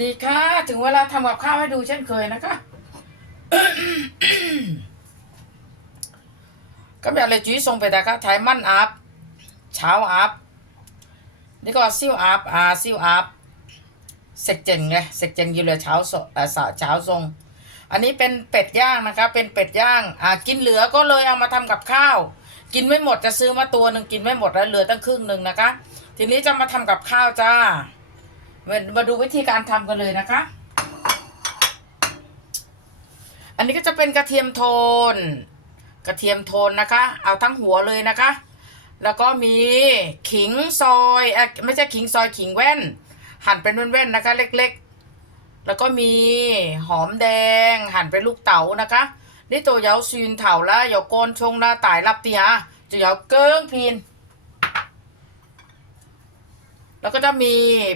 ดีค่ะ ถึงเวลาทำกับข้าวให้ดูเช่นเคยนะคะก็แบบเลยจุ้ยทรงไปแต่ก็ไทยมั่นอัพเช้าอัพนี่ก็ซิ่วอัพอาซิ่วอัพเซกเจงไงเซกเจอยู่เลยเช้าเสาเช้าทรง อันนี้เป็นเป็ดย่างนะคะ เป็นเป็ดย่างอ่ากินเหลือก็เลยเอามาทำกับข้าว กินไม่หมดจะซื้อมาตัวหนึ่งกินไม่หมดแล้วเหลือตั้งครึ่งหนึ่งนะคะ ทีนี้จะมาทำกับข้าวจ้า มามาดูวิธีการทำกันเลยนะคะ อันนี้ก็จะเป็นกระเทียมโทน กระเทียมโทนนะคะ เอาทั้งหัวเลยนะคะ แล้วก็มีขิงซอยอไม่ใช่ขิงซอยขิงแว่น หั่นเป็นแว่นๆนะคะ เล็กๆ แล้วก็มีหอมแดง หั่นเป็นลูกเต๋านะคะนี่ตัวเยาซืนเถาละเหยาโกนชงละตายรับตีฮะจะเหยาเกิ้งพีน แล้วก็จะมี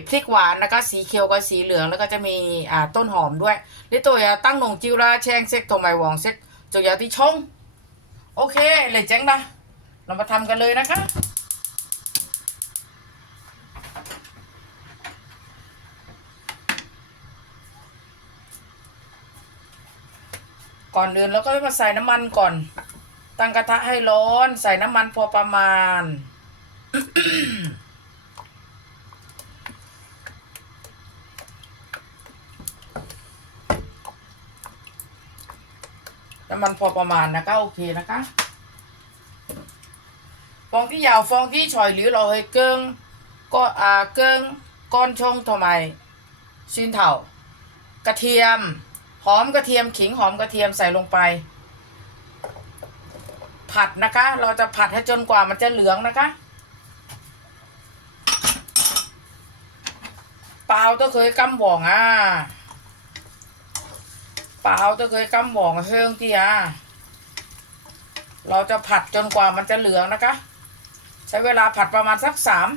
พริกหวานนะคะสีเขียวกับสีเหลือง แล้วก็จะมีอ่าต้นหอมด้วยนี่ตัวอย่าตั้งหนงจิวราแชงเซ็กโทไมวองเซ็กจะอย่าที่ชง โอเคเลยเจ๊งนะเรามาทำกันเลยนะคะก่อนอื่นเราก็มาใส่น้ำมันก่อน ตั้งกระทะให้ร้อน ใส่น้ำมันพอประมาณ น้ำมันพอประมาณนะคะโอเคนะคะ ฟองที่ยาวฟองที่ฉอยหรือเราเฮยเกิงก็อ่าเกิงก้อนชงทำไมซินเถากระเทียม หอมกระเทียมขิงหอมกระเทียมใส่ลงไป ผัดนะคะ เราจะผัดให้จนกว่ามันจะเหลืองนะคะเปล่าตัวเคยกำบ่องอะ เปล่าตัวเคยกำหมองเฮืองที่อะเราจะผัดจนกว่ามันจะเหลืองนะคะ ใช้เวลาผัดประมาณสักสาม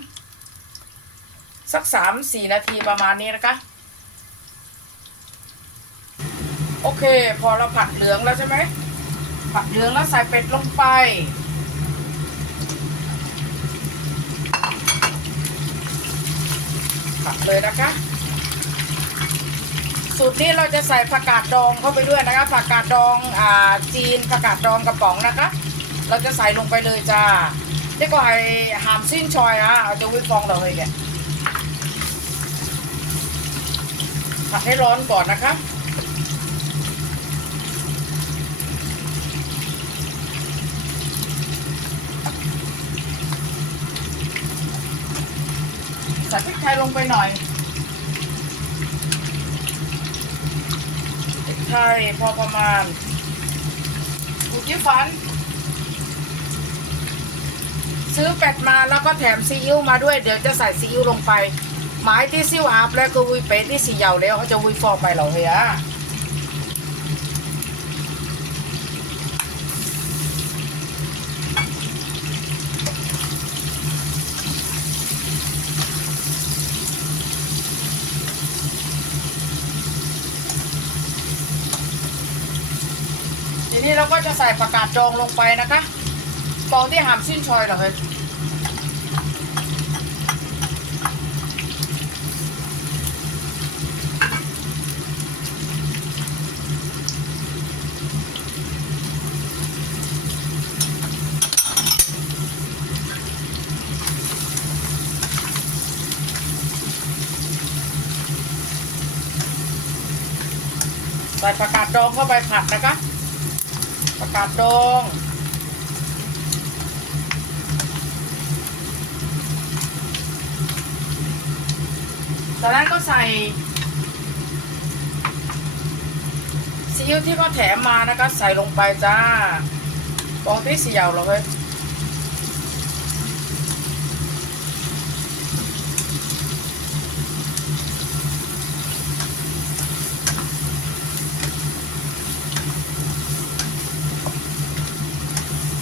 สักสามสี่นาทีประมาณนี้นะคะ โอเค พอเราผัดเหลืองแล้วใช่ไหมผัดเหลืองแล้วใส่เป็ดลงไปผัดเลยนะคะ สูตรนี้เราจะใส่ผักกาดดองเข้าไปด้วยนะคะผักกาดดองอ่าจีนผักกาดดองกระป๋องนะคะ เราจะใส่ลงไปเลยจ้าเดี๋ยวก็ให้หามสิ้นชอยนะเอาจะวิฟองเราเลยเนี่ยผัดให้ร้อนก่อนนะคะใส่พริกไทยลงไปหน่อย พริก ไทยพอประมาณกูจิฟัน ซื้อเป็ดมาแล้วก็แถมซีอิ๊วมาด้วยเดี๋ยวจะใส่ซีอิ๊วลงไป หมายที่ซิ่วอาบแล้วก็วุยเป็ดที่สีเหยาแล้วเขาจะวุยฟอกไปเหรอเฮีย ทีนี้เราก็จะใส่ผักกาดดองลงไปนะคะฟองที่หามสิ้นชอยเหรอเฮ้ยใส่ผักกาดดองเข้าไปผัดนะคะ ผักกาดดองจากนั้นก็ใส่ซีอิ๊วที่เขาแถมมานะคะ ใส่ลงไปจ้าปองที่เสียวเรอเฮ้ย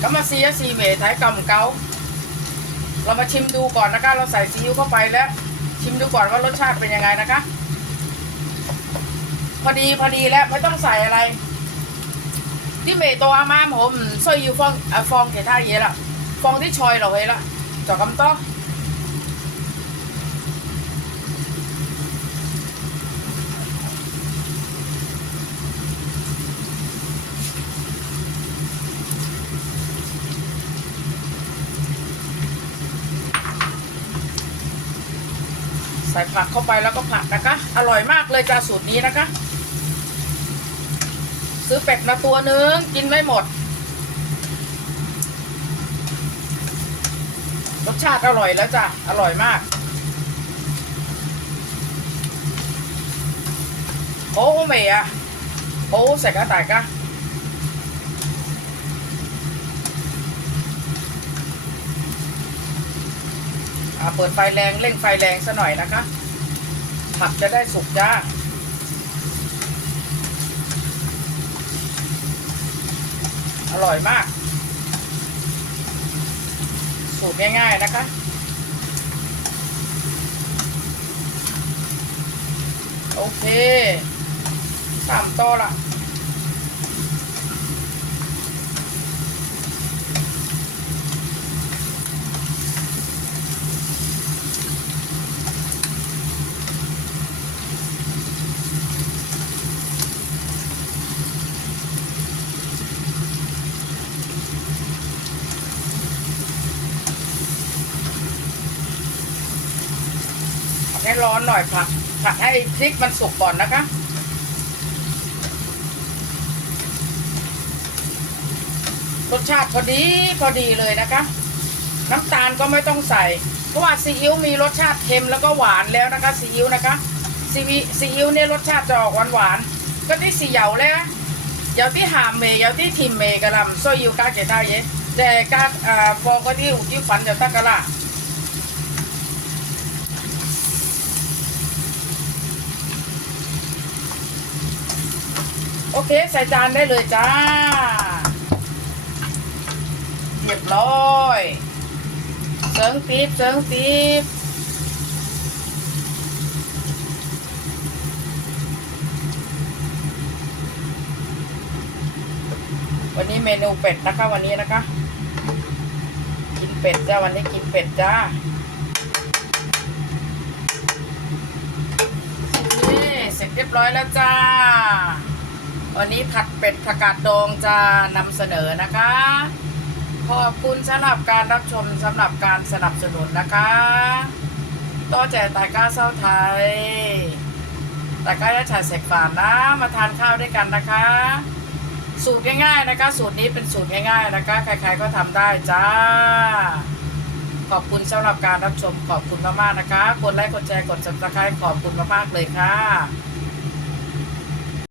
ก็มาเซียซีเวทายกำเกาเรามาชิมดูก่อนนะคะ เราใส่ซีอิ๊วเข้าไปแล้ว ชิมดูก่อนว่ารสชาติเป็นยังไงนะคะ พอดีพอดีแล้วไม่ต้องใส่อะไรที่เมตัวอามาผมซอยอยู่ฟองฟองเขียท่าเยอะละฟองที่ชอยเราเฮละจอกคำต้อ ใส่ผักเข้าไปแล้วก็ผัดนะคะ อร่อยมากเลยจ้าสูตรนี้นะคะ ซื้อเป็ดมาตัวนึงกินไม่หมด รสชาติอร่อยแล้วจ้ะอร่อยมากโอ้เมียโอ้ใส่กระต่ายกะ เปิดไฟแรงเร่งไฟแรงซะหน่อยนะคะ ผักจะได้สุกจ้าอร่อยมาก สูตรง่ายๆนะคะ โอเคสามต่อละ ให้ร้อนหน่อยผักผัดให้พริกมันสุกก่อนนะคะรสชาติพอดีพอดีเลยนะคะ น้ำตาลก็ไม่ต้องใส่ เพราะว่าซีอิ๊วมีรสชาติเค็มแล้วก็หวานแล้วนะคะซีอิ๊วนะคะซีวิซีอิ๊วเนี่ยรสชาติจะออกหวานหวานๆก็ที่สีเหยาเลยนะเหยาที่หามเมย์เหยาที่ทิมเมย์กะลำโซยิวกาเกต้าเยแต่กาอ่าพอก็ที่อุกิฟันเหยาตะกะละ โอเค ใส่จานได้เลยจ้าเรียบร้อยเสิงตีบเสิงตีบวันนี้เมนูเป็ดนะคะวันนี้นะคะ กินเป็ดจ้าวันนี้กินเป็ดจ้าเสร็จเรียบร้อยแล้วจ้า วันนี้ผัดเป็ดผักกาดดองจะนำเสนอนะคะ ขอบคุณสำหรับการรับชมสำหรับการสนับสนุนนะคะต่อแจกตายก้าเศร้าไทยตายก้ายาชายเสกฝานนะ มาทานข้าวด้วยกันนะคะ สูตรง่ายๆนะคะ สูตรนี้เป็นสูตรง่ายๆนะคะ ใครๆก็ทำได้จ้า ขอบคุณสำหรับการรับชมขอบคุณมากๆนะคะ กดไลค์กดแชร์กด subscribe ขอบคุณมากๆเลยค่ะ